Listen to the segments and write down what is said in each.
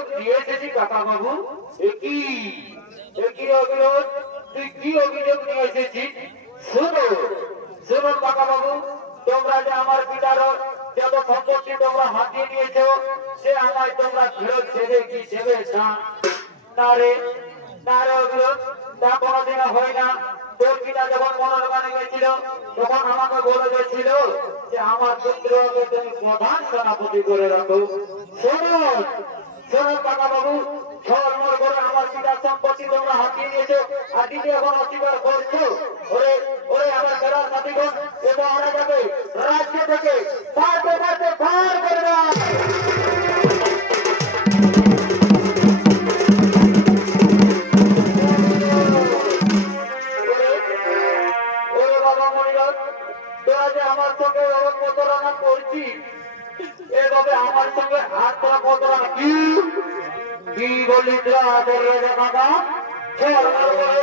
অভিযোগ দিয়েছে কাকা বাবু একই একই অভিযোগ তুই কি অভিযোগ নিয়ে এসেছি। শুনো শুনুন কাকা বাবু তোমরা যে আমার পিতার যত সম্পত্তি তোমরা হাতিয়ে নিয়েছো, সে আমায় তোমরা ফেরত দেবে কি দেবে না? তারে তারে অভিযোগ, তা কোনোদিনও হয় না। তোর পিতা যখন মনোরমানে গেছিল তখন আমাকে বলে গেছিল যে আমার পুত্রকে তুমি প্রধান সেনাপতি করে রাখো। শুনুন ওরে আমার করে বাবা আমার সঙ্গে প্রতারণা করছিস এভাবে আমার সঙ্গে হাত তোরা প্রতারণা কি? কি বলিস রা তোর রাজা কাকা ছড়মড় করে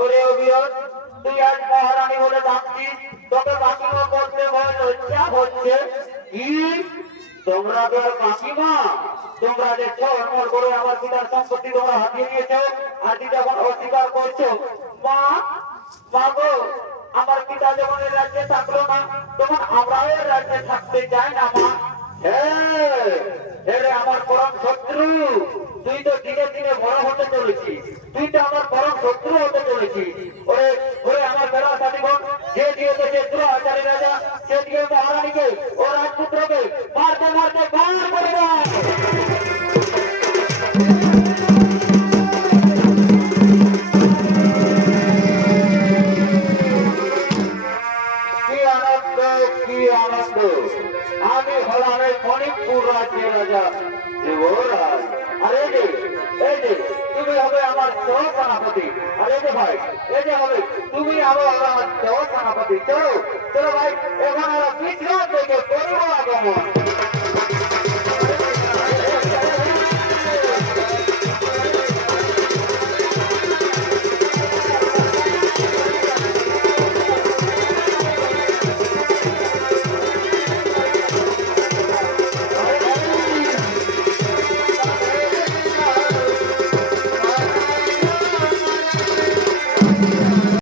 ওরে অবিরত তুই আজ মহারানী বলে ডাকছিস তোকে কাকিমা করতে ভয় লজ্জা হচ্ছে। কি? তোমরা তোর কাকিমা? তোমরা যে ছড়মড় করে আমার পিতার সম্পত্তি তোমরা হাতিয়ে নিয়েছো আর তুই যখন অস্বীকার করছ, মা মা গো, আমার পিতা যখন এই রাজ্যে থাকল না, তখন আমরাও এই রাজ্যে থাকতে চাই না, মা। হ্যাঁ আমার পরম শত্রু, তুই তো দিনে দিনে বড় হতে চলেছিস। তুই তো আমার পরম শত্রু হতে চলেছিস ওরে ওরে আমার বেড়া সাথীগণ, যে দিয়েছে যে দ্রোহাচারী রাজা, সে দিয়ে মহারানীকে ও রাজপুত্রকে, মারতে মারতে বার করে আমি হলাম মণিপুর রাজ্যের রাজা যুবরাজ আরে এই যে তুমি হবে আমার সহ সেনাপতি। আর এই যে ভাই, এই যে হবে তুমি হবে আমার সহ সেনাপতি। চলো চলো ভাই ওখানে এখানে পিছন থেকে করব আগমন।